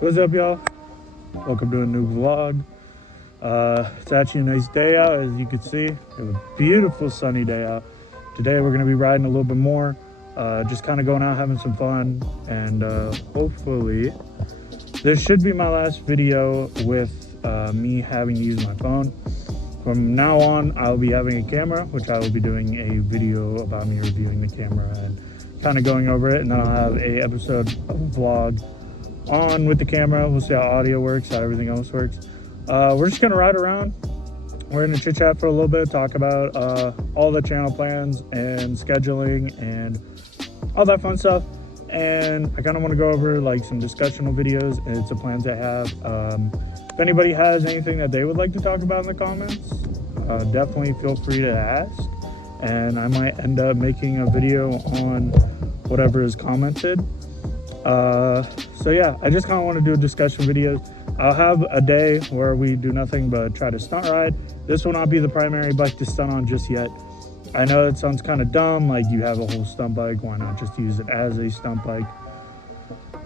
What's up, y'all? Welcome to a new vlog. It's actually a nice day out, as you can see. We have a beautiful sunny day out. Today we're going to be riding a little bit more, just kind of going out having some fun, and hopefully this should be my last video with me having to use my phone. From now on, I'll be having a camera, which I will be doing a video about me reviewing the camera and kind of going over it, and then I'll have a episode of a vlog on with the camera. We'll see how audio works, how everything else works. We're just gonna ride around. We're gonna chit chat for a little bit, talk about all the channel plans and scheduling and all that fun stuff. And I kind of want to go over like some discussional videos and some plans I have. If anybody has anything that they would like to talk about in the comments, definitely feel free to ask, and I might end up making a video on whatever is commented. So yeah, I just kind of want to do discussion videos. I'll have a day where we do nothing but try to stunt ride. This will not be the primary bike to stunt on just yet. I know it sounds kind of dumb, like you have a whole stunt bike, why not just use it as a stunt bike?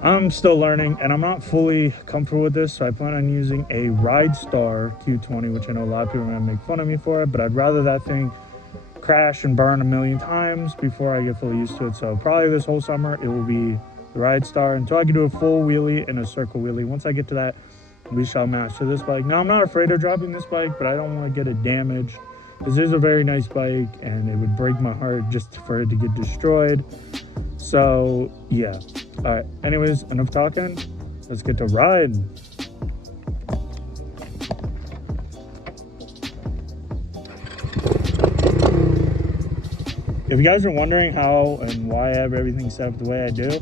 I'm still learning and I'm not fully comfortable with this, so I plan on using a Ridestar Q20, which I know a lot of people are going to make fun of me for it, but I'd rather that thing crash and burn a million times before I get fully used to it. So probably this whole summer it will be the Ridestar until I can do a full wheelie and a circle wheelie. Once I get to that, we shall master this bike. Now, I'm not afraid of dropping this bike, but I don't want to get it damaged, because it is a very nice bike and it would break my heart just for it to get destroyed. So yeah, all right, anyways, enough talking, let's get to riding. If you guys are wondering how and why I have everything set up the way I do,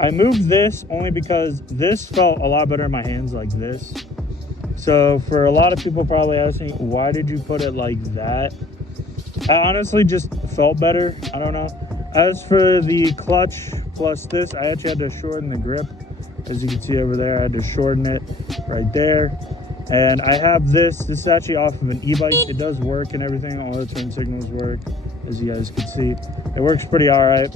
I moved this only because this felt a lot better in my hands like this. So for a lot of people probably asking, why did you put it like that? I honestly just felt better. I don't know. As for the clutch plus this, I actually had to shorten the grip. As you can see over there, I had to shorten it right there. And I have this is actually off of an e-bike. It does work and everything. All the turn signals work, as you guys can see. It works pretty all right.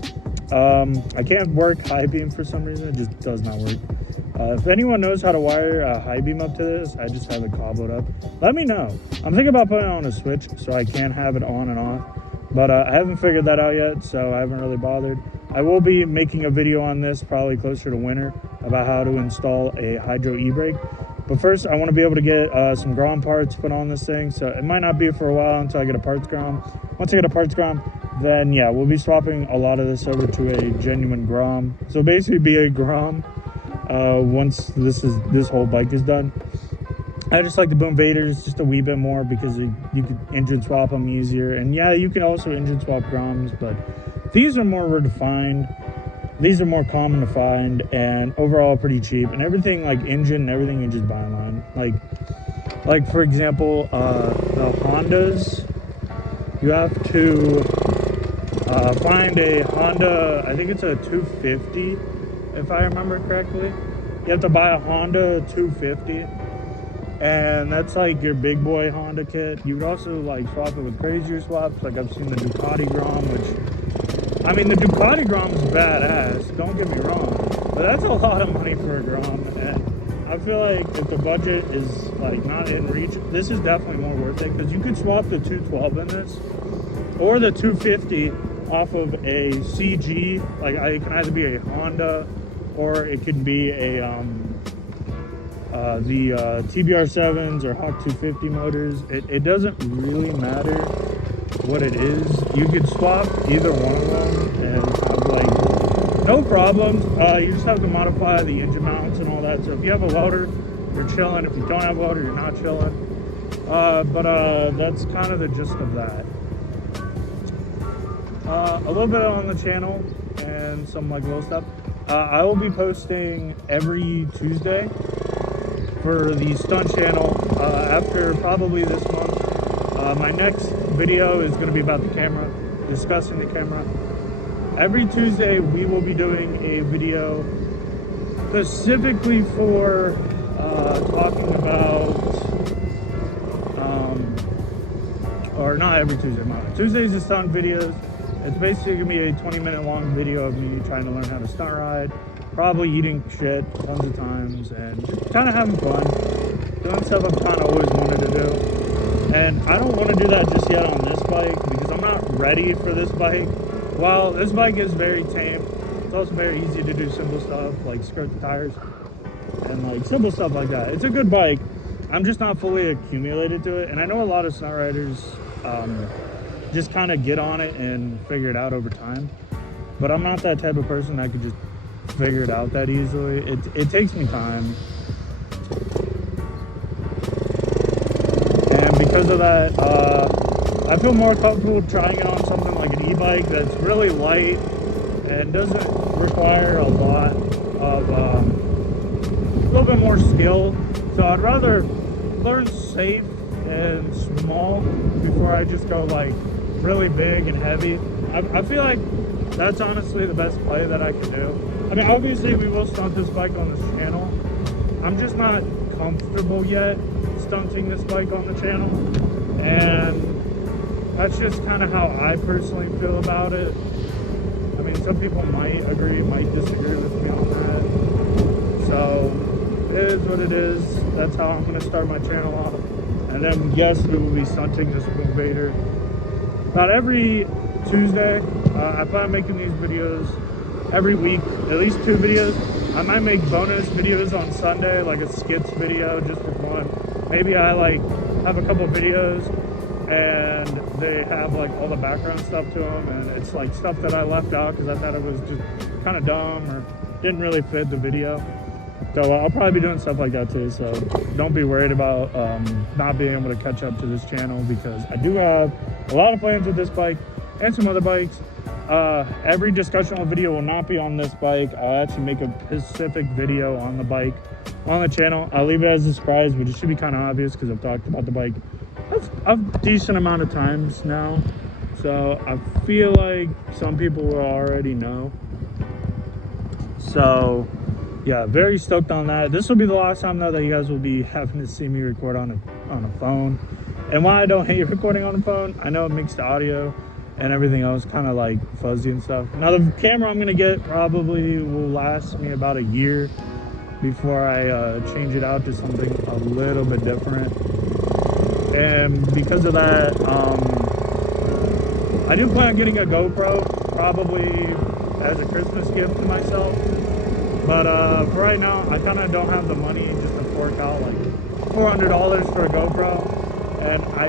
I can't work high beam for some reason. It just does not work. If anyone knows how to wire a high beam up to this, I just have it cobbled up, let me know. I'm thinking about putting it on a switch so I can have it on and off, but I haven't figured that out yet, so I haven't really bothered. I will be making a video on this probably closer to winter about how to install a hydro e-brake. But first, I want to be able to get some Grom parts put on this thing, so it might not be for a while until I get a parts Grom. Once I get a parts Grom, then yeah, we'll be swapping a lot of this over to a genuine Grom. So basically be a Grom once this whole bike is done. I just like the Boom Vaders just a wee bit more because you could engine swap them easier. And yeah, you can also engine swap Groms, but these are more refined. These are more common to find and overall pretty cheap, and everything like engine and everything you just buy online. Like for example, the Hondas, you have to find a Honda, I think it's a 250 if I remember correctly. You have to buy a Honda 250, and that's like your big boy Honda kit. You would also like swap it with crazier swaps, like I've seen the Ducati Grom, which I mean, the Ducati Grom is badass, don't get me wrong, but that's a lot of money for a Grom, and I feel like if the budget is like not in reach, this is definitely more worth it, because you could swap the 212 in this, or the 250 off of a CG, like it can either be a Honda, or it could be a, the TBR7s or Hawk 250 motors. It doesn't really matter what it is. You could swap either one of them and have like no problems. You just have to modify the engine mounts and all that. So if you have a welder, you're chilling. If you don't have a welder, you're not chilling. But that's kind of the gist of that. A little bit on the channel and some like little stuff. I will be posting every Tuesday for the stunt channel after probably this month. My next video is going to be about the camera, discussing the camera. Every Tuesday we will be doing a video specifically for talking about, or not every Tuesday, Tuesdays is stunt videos. It's basically gonna be a 20-minute long video of me trying to learn how to stunt ride, probably eating shit tons of times, and just kind of having fun, doing stuff I've kind of always wanted to do. And I don't want to do that just yet on this bike because I'm not ready for this bike. While this bike is very tame, it's also very easy to do simple stuff like skirt the tires and like simple stuff like that. It's a good bike. I'm just not fully accumulated to it. And I know a lot of stunt riders just kind of get on it and figure it out over time. But I'm not that type of person that could just figure it out that easily. It takes me time. And because of that, I feel more comfortable trying it on something like an e-bike that's really light and doesn't require a lot of, a little bit more skill. So I'd rather learn safe and small before I just go like really big and heavy. I feel like that's honestly the best play that I can do. I mean, obviously we will stunt this bike on this channel. I'm just not comfortable yet stunting this bike on the channel. And that's just kind of how I personally feel about it. I mean, some people might agree, might disagree with me on that. So it is what it is. That's how I'm going to start my channel off. And then yes, we will be stunting this Invader. About every Tuesday, I plan on making these videos every week, at least 2 videos. I might make bonus videos on Sunday, like a skits video just for fun. Maybe I like have a couple videos and they have like all the background stuff to them, and it's like stuff that I left out because I thought it was just kind of dumb or didn't really fit the video. So I'll probably be doing stuff like that too, so don't be worried about not being able to catch up to this channel, because I do have a lot of plans with this bike and some other bikes. Every discussional video will not be on this bike. I'll actually make a specific video on the bike on the channel. I'll leave it as a surprise, but it should be kind of obvious because I've talked about the bike a decent amount of times now. So I feel like some people will already know. So yeah, very stoked on that. This will be the last time though that you guys will be having to see me record on a phone. And why I don't hate recording on a phone, I know it makes the audio and everything else kind of like fuzzy and stuff. Now the camera I'm gonna get probably will last me about a year before I change it out to something a little bit different. And because of that, I do plan on getting a GoPro probably as a Christmas gift to myself. But for right now, I kind of don't have the money just to fork out like $400 for a GoPro. And I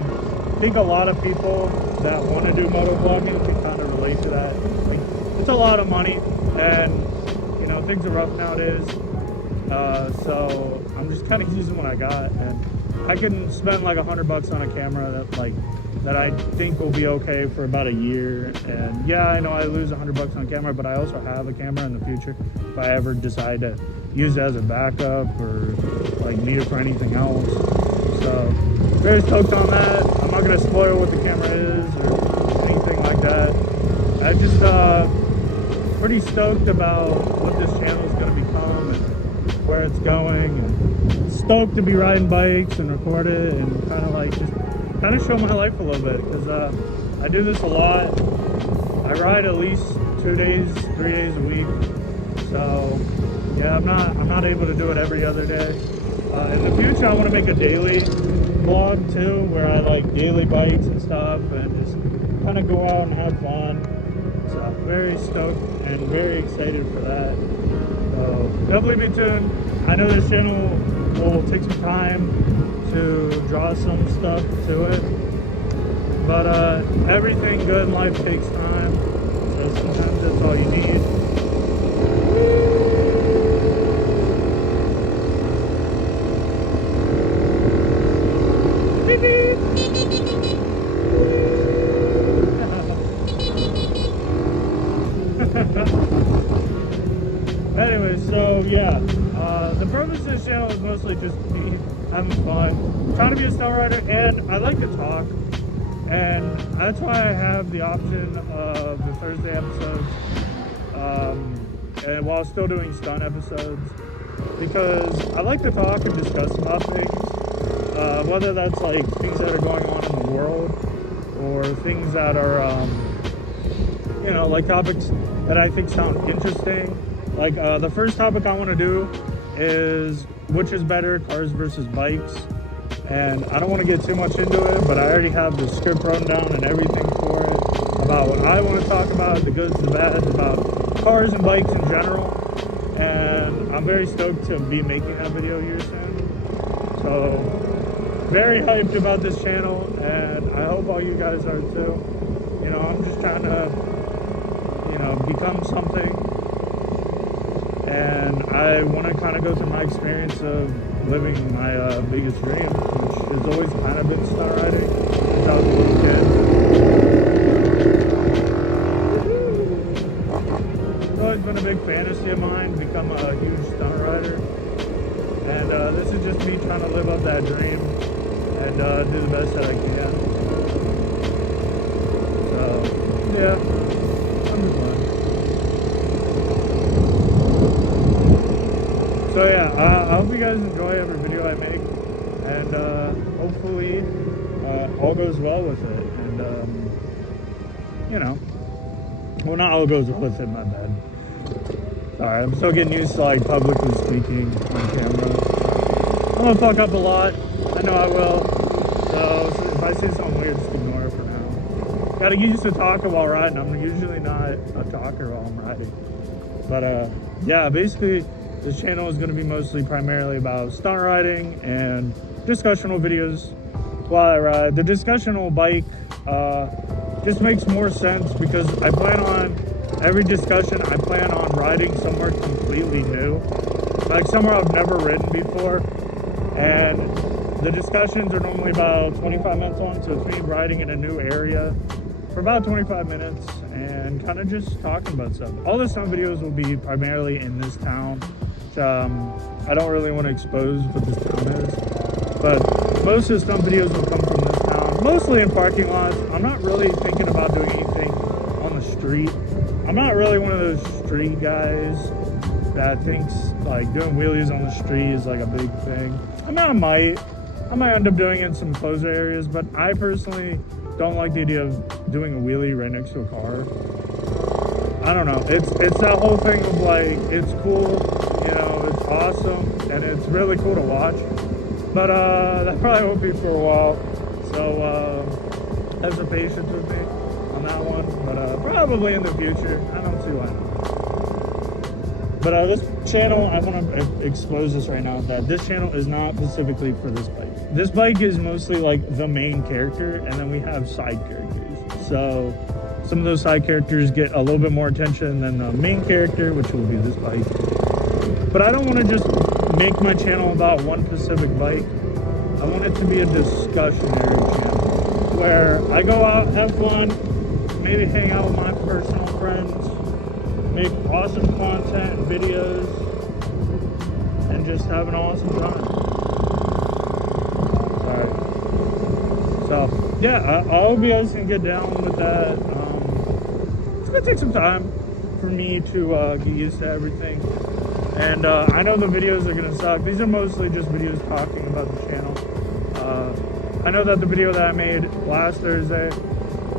think a lot of people that want to do motovlogging can kind of relate to that. Like, it's a lot of money, and you know, things are rough nowadays. So I'm just kind of using what I got, and I can spend like $100 on a camera that I think will be okay for about a year. And yeah, I know I lose $100 on camera, but I also have a camera in the future if I ever decide to use it as a backup or like need it for anything else. So very stoked on that. I'm not gonna spoil what the camera is or anything like that. I just pretty stoked about what this channel is gonna become and where it's going, and stoked to be riding bikes and record it and kind of like just kind of show my life a little bit, because I do this a lot. I ride at least 2 days, 3 days a week. So yeah, I'm not able to do it every other day. In the future, I want to make a daily vlog too, where I like daily bikes and stuff and just kind of go out and have fun. So I'm very stoked and very excited for that. So definitely be tuned. I know this channel will take some time to draw some stuff to it, but everything good in life takes time, so sometimes that's all you need. Beep, beep. Anyway, so yeah, the purpose of this channel is mostly just me having fun, trying to be a stunt rider, and I like to talk, and that's why I have the option of the Thursday episodes, and while still doing stunt episodes, because I like to talk and discuss about things, whether that's like things that are going on in the world or things that are you know, like topics that I think sound interesting. Like the first topic I want to do is which is better, cars versus bikes. And I don't want to get too much into it, but I already have the script written down and everything for it about what I want to talk about, the goods, the bads, about cars and bikes in general. And I'm very stoked to be making that video here soon. So very hyped about this channel, and I hope all you guys are too. You know, I'm just trying to, you know, become something, and I want to kind of go through my experience of living my biggest dream, which has always kind of been stunt riding since I was a little kid. It's always been a big fantasy of mine to become a huge stunt rider, and this is just me trying to live up that dream and do the best that I can. So yeah, I'm just fun. So yeah, I hope you guys enjoy every video I make, and hopefully all goes well with it. And you know, well, not all goes well with it, my bad. Sorry, I'm still getting used to like publicly speaking on camera. I'm gonna fuck up a lot. I know I will. So if I say something weird, just ignore it for now. Gotta get used to talking while riding. I'm usually not a talker while I'm riding. But yeah, basically this channel is going to be mostly primarily about stunt riding and discussional videos while I ride. The discussional bike just makes more sense because I plan on every discussion, I plan on riding somewhere completely new, like somewhere I've never ridden before. And the discussions are normally about 25 minutes long, so it's me riding in a new area for about 25 minutes and kind of just talking about stuff. All the stunt videos will be primarily in this town. I don't really want to expose what this town is, but most of the stunt videos will come from this town, mostly in parking lots. I'm not really thinking about doing anything on the street. I'm not really one of those street guys that thinks like doing wheelies on the street is like a big thing. I mean, I might end up doing it in some closer areas, but I personally don't like the idea of doing a wheelie right next to a car. I don't know, it's that whole thing of like, it's cool, you know, it's awesome, and it's really cool to watch, but that probably won't be for a while, so have some patience with me on that one, but probably in the future. I don't see why not. But this channel, I want to expose this right now, that this channel is not specifically for this bike. This bike is mostly like the main character, and then we have side characters. So some of those side characters get a little bit more attention than the main character, which will be this bike. But I don't want to just make my channel about one specific bike. I want it to be a discussionary channel where I go out, have fun, maybe hang out with my personal friends, make awesome content, videos, and just have an awesome time. Sorry. So yeah, I hope you guys can get down with that. It's gonna take some time for me to get used to everything, and I know the videos are gonna suck. These are mostly just videos talking about the channel. I know that the video that I made last Thursday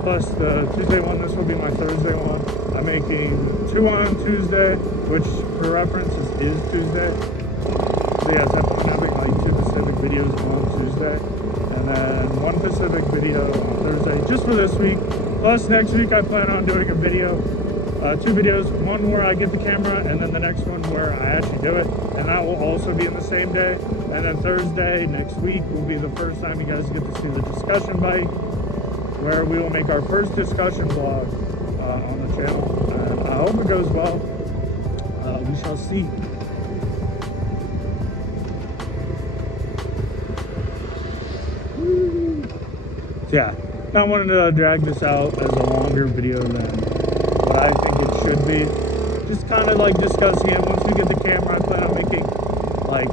plus the Tuesday one, this will be my Thursday one. I'm making 2 on Tuesday, which for reference is Tuesday. So yeah, I'm gonna make like 2 Pacific videos on Tuesday, and then 1 Pacific video on Thursday, just for this week. Plus next week I plan on doing a video, 2 videos, one where I get the camera, and then the next one where I actually do it, and that will also be in the same day. And then Thursday next week will be the first time you guys get to see the discussion bike, where we will make our first discussion vlog on the channel. And I hope it goes well. We shall see. So yeah, I wanted to drag this out as a longer video than what I think it should be. Just kind of like discussing it. Once we get the camera, I plan on making like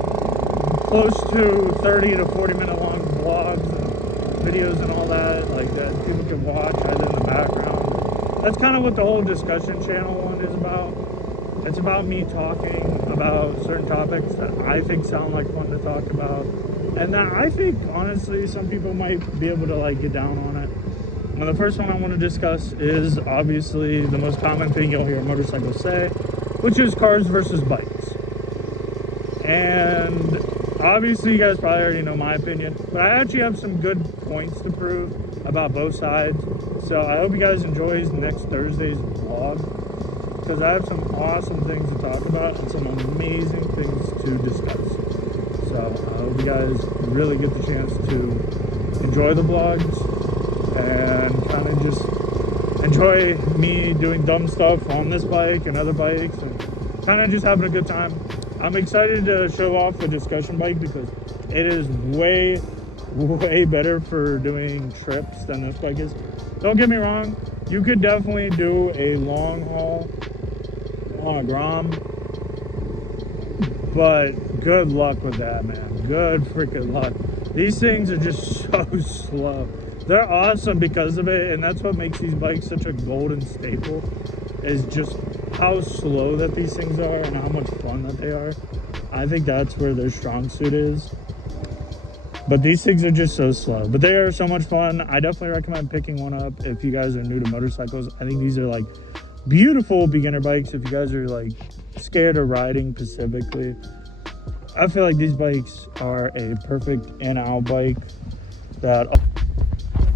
close to 30 to 40 minute long vlogs and videos and all that, like that people can watch either in the background. That's kind of what the whole discussion channel one is about. It's about me talking about certain topics that I think sound like fun to talk about, and that I think honestly some people might be able to like get down on it. And the first one I want to discuss is obviously the most common thing you'll hear motorcycles say, which is cars versus bikes. And obviously you guys probably already know my opinion, but I actually have some good points to prove about both sides. So I hope you guys enjoy next Thursday's vlog, because I have some awesome things to talk about and some amazing things to discuss. So I hope you guys really get the chance to enjoy the vlogs and kind of just enjoy me doing dumb stuff on this bike and other bikes and kind of just having a good time. I'm excited to show off the discussion bike because it is way better for doing trips than this bike is. Don't get me wrong, you could definitely do a long haul on a Grom, but good luck with that, man. Good freaking luck. These things are just so slow. They're awesome because of it, and that's what makes these bikes such a golden staple, is just how slow that these things are and how much fun that they are. I think that's where their strong suit is. But these things are just so slow, but they are so much fun. I definitely recommend picking one up if you guys are new to motorcycles. I think these are like beautiful beginner bikes if you guys are like scared of riding specifically. I feel like these bikes are a perfect in-out bike.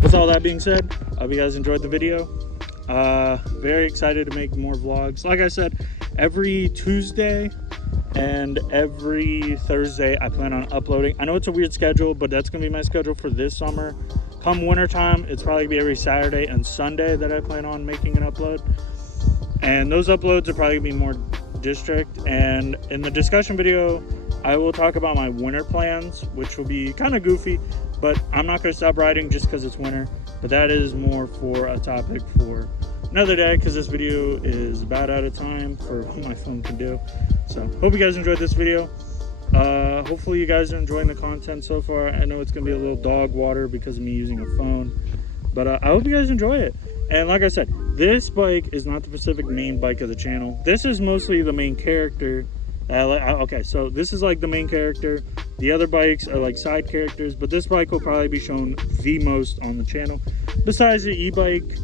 With all that being said, I hope you guys enjoyed the video. Very excited to make more vlogs. Like I said, every Tuesday and every Thursday I plan on uploading. I know it's a weird schedule, but that's gonna be my schedule for this summer. Come winter time, it's probably gonna be every Saturday and Sunday that I plan on making an upload. And those uploads are probably gonna be more district. And in the discussion video, I will talk about my winter plans, which will be kind of goofy, but I'm not going to stop riding just because it's winter. But that is more for a topic for another day, because this video is about out of time for what my phone can do. So hope you guys enjoyed this video. Hopefully you guys are enjoying the content so far. I know it's going to be a little dog water because of me using a phone, but I hope you guys enjoy it. And like I said, this bike is not the specific main bike of the channel. This is mostly the main character. Okay, so this is like the main character. The other bikes are like side characters, but this bike will probably be shown the most on the channel, besides the e-bike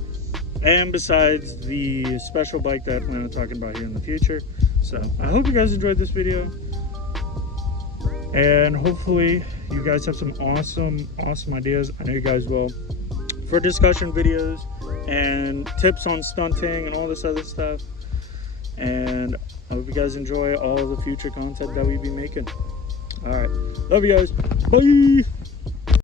and besides the special bike that I plan on talking about here in the future. So I hope you guys enjoyed this video, and hopefully you guys have some awesome ideas. I know you guys will, for discussion videos and tips on stunting and all this other stuff. And I hope you guys enjoy all the future content that we be making. All right, love you guys. Bye.